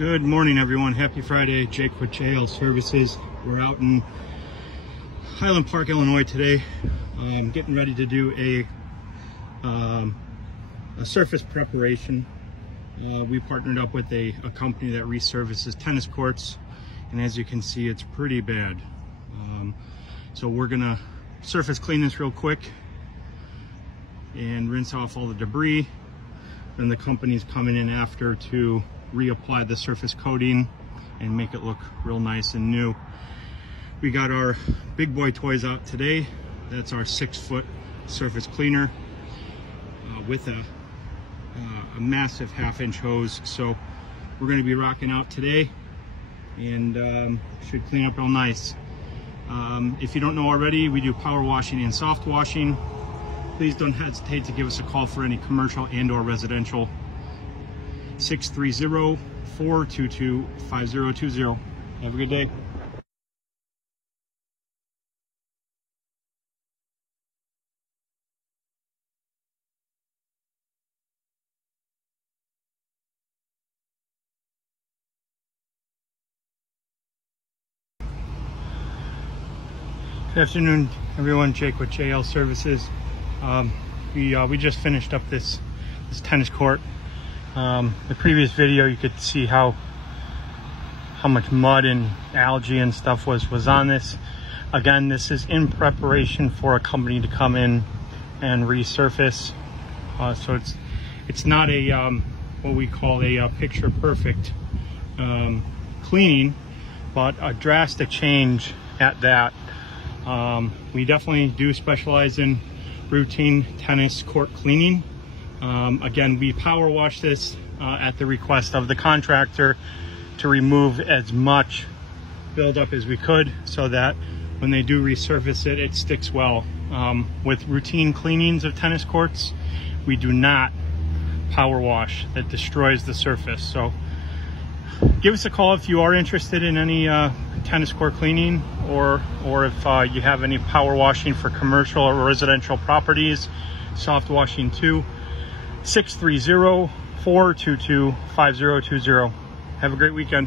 Good morning, everyone. Happy Friday. Jake with JL Services. We're out in Highland Park, Illinois today, getting ready to do a surface preparation. We partnered up with a company that resurfaces tennis courts, and as you can see, it's pretty bad. So we're gonna surface clean this real quick and rinse off all the debris. Then the company's coming in after to reapply the surface coating and make it look real nice and new. We got our big boy toys out today. That's our 6-foot surface cleaner with a massive 1/2-inch hose. So we're going to be rocking out today, and should clean up real nice. If you don't know already, we do power washing and soft washing. Please don't hesitate to give us a call for any commercial and or residential. 630-422-5020. Have a good day. Good afternoon, everyone. Jake with JL Services. We just finished up this tennis court. The previous video, you could see how much mud and algae and stuff was on this. Again, this is in preparation for a company to come in and resurface. So it's not a what we call a picture perfect cleaning, but a drastic change at that. We definitely do specialize in routine tennis court cleaning. Again, we power wash this at the request of the contractor to remove as much buildup as we could, so that when they do resurface it, it sticks well. With routine cleanings of tennis courts, we do not power wash. That destroys the surface. So give us a call if you are interested in any tennis court cleaning, or if you have any power washing for commercial or residential properties, soft washing too. 630-422-5020. Have a great weekend.